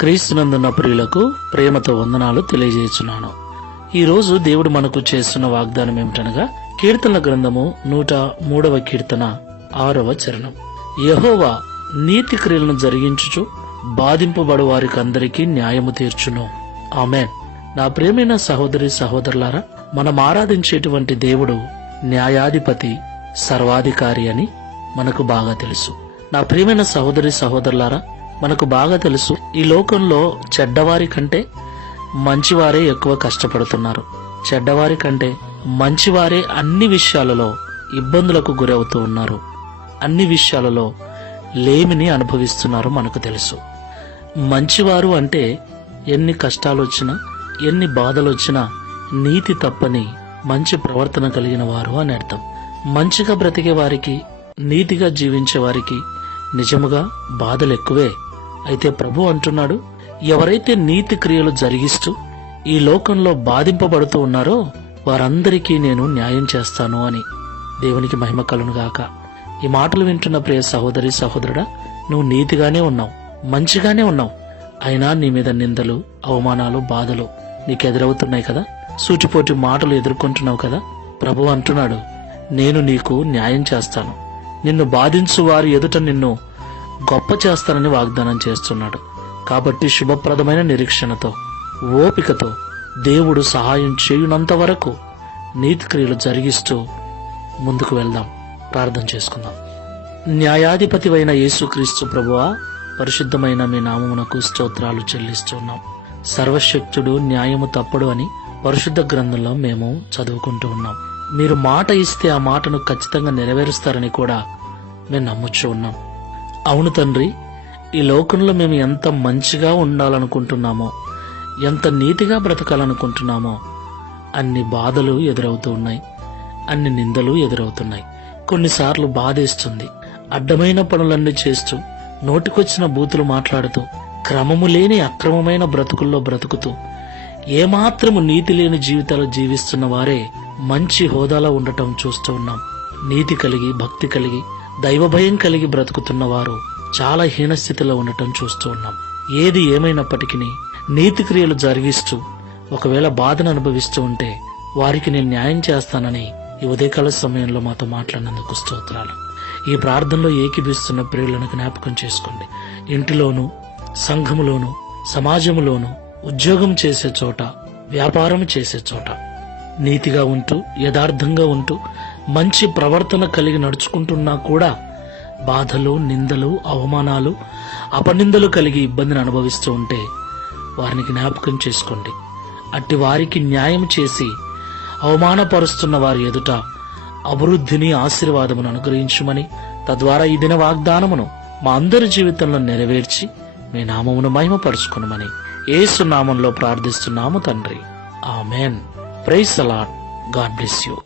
క్రీస్తునందున్న ప్రియులకు ప్రేమతో వందనాలు తెలియజేస్తున్నాను. ఈ రోజు దేవుడు మనకు చేస్తున్న వాగ్దానం ఏమిటనగా కీర్తనల గ్రంథము నూట మూడవ కీర్తన ఆరవ చరణం. యహోవా నీతి క్రియలను జరిగించుచు బాధింపబడు వారికి అందరికీ న్యాయము తీర్చును. ఆమె నా ప్రేమైన సహోదరి సహోదరులారా మనం ఆరాధించేటువంటి దేవుడు న్యాయాధిపతి సర్వాధికారి అని మనకు బాగా తెలుసు. నా ప్రియమైన సహోదరి సహోదరులారా మనకు బాగా తెలుసు. ఈ లోకంలో చెడ్డవారి కంటే మంచివారే ఎక్కువ కష్టపడుతున్నారు. చెడ్డవారి కంటే మంచివారే అన్ని విషయాలలో ఇబ్బందులకు గురవుతూ ఉన్నారు. అన్ని విషయాలలో లేమిని అనుభవిస్తున్నారు మనకు తెలుసు. మంచివారు అంటే ఎన్ని కష్టాలు వచ్చినా ఎన్ని బాధలు వచ్చినా నీతి తప్పని మంచి ప్రవర్తన కలిగిన వారు అని అర్థం. మంచిగా బ్రతికే వారికి నీతిగా జీవించే వారికి నిజముగా బాధలు ఎక్కువే అయితే ప్రభు అంటున్నాడు ఎవరైతే నీతి క్రియలు జరిగిస్తూ ఈ లోకంలో బాధింపబడుతూ ఉన్నారో వారందరికీ నేను న్యాయం చేస్తాను అని దేవునికి మహిమ కలునుగాక ఈ మాటలు వింటున్న ప్రియ సహోదరి సహోదరుడా నువ్వు నీతిగానే ఉన్నావు మంచిగానే ఉన్నావు. అయినా నీ మీద నిందలు అవమానాలు బాధలు నీకు ఎదురవుతున్నాయి కదా? సూటిపోటి మాటలు ఎదుర్కొంటున్నావు కదా? ప్రభు అంటున్నాడు నేను నీకు న్యాయం చేస్తాను. నిన్ను బాధించు వారి ఎదుట నిన్ను గొప్ప చేస్తానని వాగ్దానం చేస్తున్నాడు. కాబట్టి శుభప్రదమైన నిరీక్షణతో ఓపికతో దేవుడు సహాయం చేయునంత వరకు నీతి క్రియలు జరిగిస్తూ ముందుకు వెళ్దాం. ప్రార్థన చేసుకుందాం. న్యాయాధిపతివైన యేసుక్రీస్తు ప్రభువా పరిశుద్ధమైన మీ నామమునకు స్తోత్రాలు చెల్లిస్తున్నాం. సర్వశక్తుడు న్యాయము తప్పడు అని పరిశుద్ధ గ్రంథంలో మేము చదువుకుంటూ ఉన్నాం. మీరు మాట ఇస్తే ఆ మాటను ఖచ్చితంగా నెరవేరుస్తారని కూడా మేము నమ్ముచ్చు ఉన్నాం. అవును తండ్రి ఈ లోకంలో మేము ఎంత మంచిగా ఉండాలనుకుంటున్నామో ఎంత నీతిగా బ్రతకాలనుకుంటున్నామో అన్ని బాధలు ఎదురవుతూ ఉన్నాయి అన్ని నిందలు ఎదురవుతున్నాయి. కొన్నిసార్లు బాధేస్తుంది. అడ్డమైన పనులన్నీ చేస్తూ నోటికొచ్చిన బూతులు మాట్లాడుతూ క్రమము లేని అక్రమమైన బ్రతుకుల్లో బ్రతుకుతూ ఏమాత్రము నీతి లేని జీవితాలు జీవిస్తున్న వారే మంచి హోదాలో ఉండటం చూస్తూ ఉన్నాం. నీతి కలిగి భక్తి కలిగి దైవభయం కలిగి బ్రతుకుతున్న వారు చాలా హీనస్థితిలో ఉండటం చూస్తూ ఉన్నాం. ఏది ఏమైనప్పటికీ నీతి క్రియలు జరిగిస్తూ ఒకవేళ బాధను అనుభవిస్తూ ఉంటే వారికి నేను న్యాయం చేస్తానని ఈ ఉదయకాల సమయంలో మాతో మాట్లాడినందుకు స్తోత్రాలు. ఈ ప్రార్థనలో ఏకీభిస్తున్న ప్రియులను జ్ఞాపకం చేసుకోండి. ఇంటిలోను సంఘములోను సమాజములోను ఉద్యోగం చేసే చోట వ్యాపారం చేసే చోట నీతిగా ఉంటూ యథార్థంగా ఉంటూ మంచి ప్రవర్తన కలిగి నడుచుకుంటున్నా కూడా బాధలు నిందలు అవమానాలు అపనిందలు కలిగి ఇబ్బందిని అనుభవిస్తూ ఉంటే వారిని జ్ఞాపకం చేసుకోండి. అట్టి వారికి న్యాయం చేసి అవమానపరుస్తున్న వారి ఎదుట అభివృద్ధిని ఆశీర్వాదమును అనుగ్రహించుమని తద్వారా ఈ దిన వాగ్దానమును మా అందరి జీవితంలో నెరవేర్చి మీ నామమును మహిమపరుచుకునమని ఏసు నామంలో ప్రార్థిస్తున్నాము తండ్రి. Amen. Praise a lot God bless you.